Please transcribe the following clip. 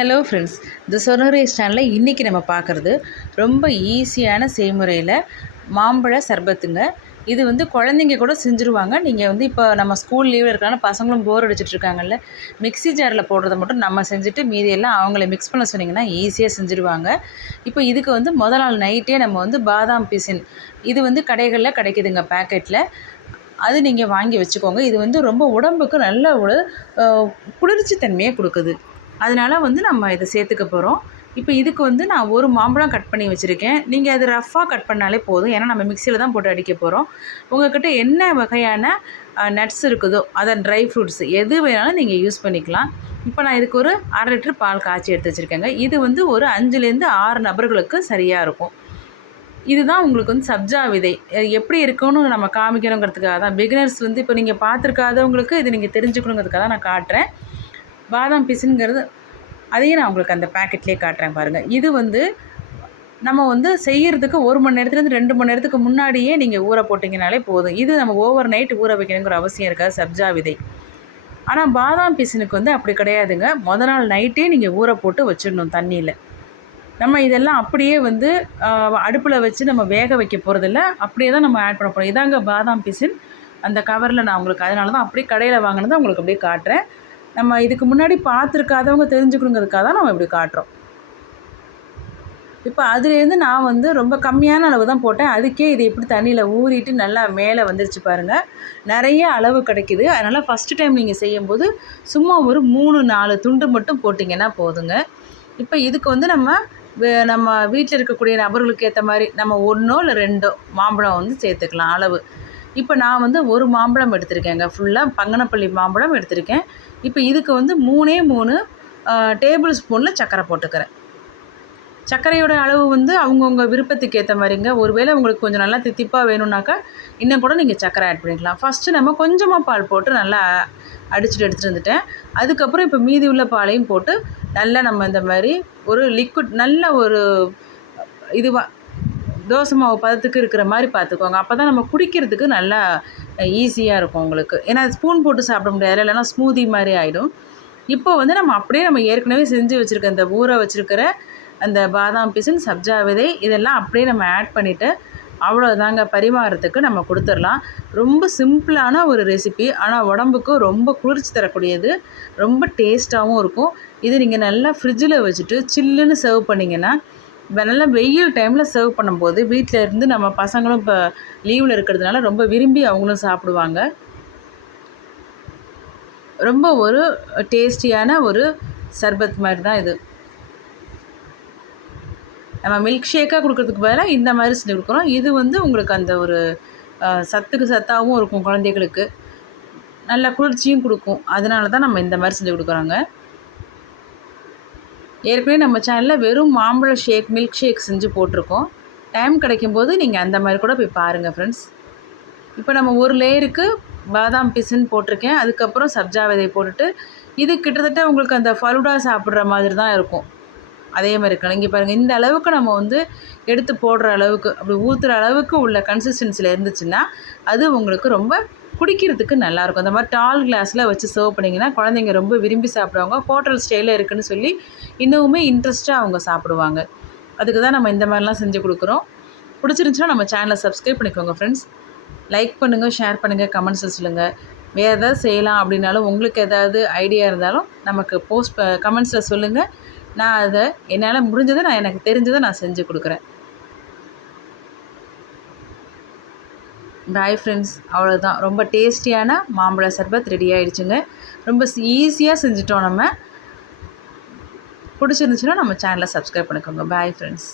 Hello friends இந்த சொனரே சேனலில் இன்றைக்கி நம்ம பார்க்குறது ரொம்ப ஈஸியான செய்முறையில் மாம்பழ சர்பத்துங்க. இது வந்து குழந்தைங்க கூட செஞ்சுருவாங்க. நீங்கள் வந்து இப்போ நம்ம ஸ்கூல் லீவில் இருக்கிறனால பசங்களும் போர் அடிச்சிட்டு இருக்காங்கல்ல. மிக்ஸி ஜாரில் போடுறத மட்டும் நம்ம செஞ்சுட்டு மீதியெல்லாம் அவங்கள மிக்ஸ் பண்ண சொன்னிங்கன்னா ஈஸியாக செஞ்சுருவாங்க. இப்போ இதுக்கு வந்து முதல் நாள் நைட்டே நம்ம வந்து பாதாம் பிசின். இது வந்து கடைகளில் கிடைக்குதுங்க பேக்கெட்டில் அது நீங்கள் வாங்கி வச்சுக்கோங்க. இது வந்து ரொம்ப உடம்புக்கு நல்ல ஒரு குளிர்ச்சி தன்மையை கொடுக்குது. அதனால வந்து நம்ம இதை சேர்த்துக்க போகிறோம் இப்போ இதுக்கு வந்து நான் ஒரு மாம்பழம் கட் பண்ணி வச்சுருக்கேன். நீங்கள் அது ரஃப்பாக கட் பண்ணாலே போதும். ஏன்னா நம்ம மிக்சியில் தான் போட்டு அடிக்க போகிறோம் உங்கள்கிட்ட என்ன வகையான நட்ஸ் இருக்குதோ அதன் ட்ரை ஃப்ரூட்ஸ் எது வேணாலும் நீங்கள் யூஸ் பண்ணிக்கலாம். இப்போ நான் இதுக்கு ஒரு அரை லிட்டர் பால் காய்ச்சி எடுத்து வச்சுருக்கேங்க. இது வந்து ஒரு அஞ்சுலேருந்து ஆறு நபர்களுக்கு சரியாக இருக்கும். இதுதான் உங்களுக்கு வந்து சப்ஜா விதை. எப்படி இருக்கும்னு நம்ம காமிக்கணுங்கிறதுக்காக தான். பிகினர்ஸ் வந்து இப்போ நீங்கள் பார்த்துருக்காதவங்களுக்கு இது நீங்கள் தெரிஞ்சுக்கணுங்கிறதுக்காக தான் நான் காட்டுறேன். பாதாம் பிசுங்கிறது அதையும் நான் உங்களுக்கு அந்த பேக்கெட்லேயே காட்டுறேன் பாருங்கள் இது வந்து நம்ம வந்து செய்கிறதுக்கு ஒரு மணி நேரத்துலேருந்து ரெண்டு மணி நேரத்துக்கு முன்னாடியே நீங்கள் ஊற போட்டிங்கனாலே போதும். இது நம்ம ஓவர் நைட் ஊற வைக்கணுங்கிற அவசியம் இருக்காது சப்ஜா விதை. ஆனால் பாதாம் பிசினுக்கு வந்து அப்படி கிடையாதுங்க. முத நாள் நைட்டே நீங்கள் ஊற போட்டு வச்சிடணும் தண்ணியில். நம்ம இதெல்லாம் அப்படியே வந்து அடுப்பில் வச்சு நம்ம வேக வைக்க போகிறதில்ல அப்படியே தான் நம்ம ஆட் பண்ண போகிறோம் இதாங்க பாதாம் பிசின் அந்த கவரில் நான் உங்களுக்கு அதனால தான் அப்படியே கடையில் வாங்கினதை உங்களுக்கு அப்படியே காட்டுறேன். நம்ம இதுக்கு முன்னாடி பார்த்துருக்காதவங்க தெரிஞ்சுக்கணுங்கிறதுக்காக தான் நம்ம இப்படி காட்டுறோம். இப்போ அதுலேருந்து நான் வந்து ரொம்ப கம்மியான அளவு தான் போட்டேன். அதுக்கே இது எப்படி தண்ணியில் ஊறிட்டு நல்லா மேலே வந்துருச்சு பாருங்கள் நிறைய அளவு கிடைக்கிது. அதனால் ஃபஸ்ட்டு டைம் நீங்கள் செய்யும்போது சும்மா ஒரு மூணு நாலு துண்டு மட்டும் போட்டிங்கன்னா போதுங்க. இப்போ இதுக்கு வந்து நம்ம நம்ம வீட்டில் இருக்கக்கூடிய நபர்களுக்கு ஏற்ற மாதிரி நம்ம ஒன்றோ இல்லை ரெண்டோ மாம்பழம் வந்து சேர்த்துக்கலாம். அளவு. இப்போ நான் வந்து ஒரு மாம்பழம் எடுத்திருக்கேங்க. ஃபுல்லாக பங்கனப்பள்ளி மாம்பழம் எடுத்திருக்கேன். இப்போ இதுக்கு வந்து மூணே மூணு டேபிள் ஸ்பூனில் சர்க்கரை போட்டுக்கிறேன். சர்க்கரையோட அளவு வந்து அவங்கவுங்க விருப்பத்துக்கு ஏற்ற மாதிரிங்க. ஒருவேளை உங்களுக்கு கொஞ்சம் நல்லா தித்திப்பாக வேணும்னாக்கா இன்னும் கூட நீங்கள் சர்க்கரை ஆட் பண்ணிக்கலாம். ஃபஸ்ட்டு நம்ம கொஞ்சமாக பால் போட்டு நல்லா அடிச்சுட்டு எடுத்துகிட்டு வந்துட்டேன். அதுக்கப்புறம் இப்போ மீதி உள்ள பாலையும் போட்டு நல்லா நம்ம இந்த மாதிரி ஒரு லிக்விட் நல்ல ஒரு இதுவாக தோசை மாவு பதத்துக்கு இருக்கிற மாதிரி பார்த்துக்கோங்க. அப்போ தான் நம்ம குடிக்கிறதுக்கு நல்லா ஈஸியாக இருக்கும் உங்களுக்கு. ஏன்னா ஸ்பூன் போட்டு சாப்பிட முடியாது. இல்லைன்னா ஸ்மூதி மாதிரி ஆகிடும் இப்போ வந்து நம்ம அப்படியே நம்ம ஏற்கனவே செஞ்சு வச்சுருக்க இந்த ஊற வச்சுருக்கிற அந்த பாதாம் பிசின் சப்ஜா விதை இதெல்லாம் அப்படியே நம்ம ஆட் பண்ணிவிட்டு அவ்வளோதாங்க பரிமாறத்துக்கு நம்ம கொடுத்துடலாம். ரொம்ப சிம்பிளான ஒரு ரெசிபி ஆனால் உடம்புக்கு ரொம்ப குளிர்ச்சி தரக்கூடியது. ரொம்ப டேஸ்ட்டாகவும் இருக்கும். இது நீங்கள் நல்லா ஃப்ரிட்ஜில் வச்சுட்டு சில்லுன்னு சர்வ் பண்ணிங்கன்னா நல்லா வெயில் டைமில் சர்வ் பண்ணும்போது வீட்டில் இருந்து நம்ம பசங்களும் இப்போ லீவில் இருக்கிறதுனால ரொம்ப விரும்பி அவங்களும் சாப்பிடுவாங்க. ரொம்ப ஒரு டேஸ்டியான ஒரு சர்பத் மாதிரி தான் இது. நம்ம மில்க் ஷேக்காக கொடுக்கறதுக்கு பதிலாக இந்த மாதிரி செஞ்சு கொடுக்குறோம். இது வந்து உங்களுக்கு அந்த ஒரு சத்துக்கு சத்தாகவும் இருக்கும் குழந்தைகளுக்கு. நல்ல குளிர்ச்சியும் கொடுக்கும். அதனால தான் நம்ம இந்த மாதிரி செஞ்சு கொடுக்குறோங்க. ஏற்கனவே நம்ம சேனலில் வெறும் மாம்பழ ஷேக் மில்க் ஷேக் செஞ்சு போட்டிருக்கோம். டைம் கிடைக்கும்போது நீங்கள் அந்த மாதிரி கூட போய் பாருங்கள் ஃப்ரெண்ட்ஸ் இப்போ நம்ம ஒரு லேயருக்கு பாதாம் பிசின் போட்டிருக்கேன். அதுக்கப்புறம் சப்ஜா விதை போட்டுட்டு இது கிட்டத்தட்ட உங்களுக்கு அந்த ஃபலுடா சாப்பிட்ற மாதிரி தான் இருக்கும். அதே மாதிரி இருக்கணும். இங்கே பாருங்கள் இந்த அளவுக்கு நம்ம வந்து எடுத்து போடுற அளவுக்கு அப்படி ஊற்றுற அளவுக்கு உள்ள கன்சிஸ்டன்சியில் இருந்துச்சுன்னா அது உங்களுக்கு ரொம்ப குடிக்கிறதுக்கு நல்லாயிருக்கும். அந்த மாதிரி டால் கிளாஸில் வச்சு சர்வ் பண்ணிங்கன்னா குழந்தைங்க ரொம்ப விரும்பி சாப்பிடுவாங்க. ஹோட்டல் ஸ்டைலில் இருக்குன்னு சொல்லி இன்னுமே இன்ட்ரெஸ்ட்டாக அவங்க சாப்பிடுவாங்க. அதுக்கு தான் நம்ம இந்த மாதிரிலாம் செஞ்சு கொடுக்குறோம். பிடிச்சிருந்துச்சுன்னா நம்ம சேனலை சப்ஸ்கிரைப் பண்ணிக்கோங்க ஃப்ரெண்ட்ஸ் லைக் பண்ணுங்கள் ஷேர் பண்ணுங்கள் கமெண்ட்ஸில் சொல்லுங்கள் வேறு ஏதாவது செய்யலாம் அப்படின்னாலும் உங்களுக்கு ஏதாவது ஐடியா இருந்தாலும் நமக்கு போஸ்ட் கமெண்ட்ஸில் சொல்லுங்கள் நான் அதை என்னால் முடிஞ்சதை நான் எனக்கு தெரிஞ்சதை நான் செஞ்சு கொடுக்குறேன். பாய் ஃப்ரெண்ட்ஸ் அவ்வளோதான் ரொம்ப டேஸ்டியான மாம்பழ சர்பத் ரெடி ஆகிடுச்சுங்க ரொம்ப ஈஸியாக செஞ்சுட்டோம் நம்ம. பிடிச்சிருந்துச்சுன்னா நம்ம சேனலை சப்ஸ்கிரைப் பண்ணிக்கோங்க. Bye friends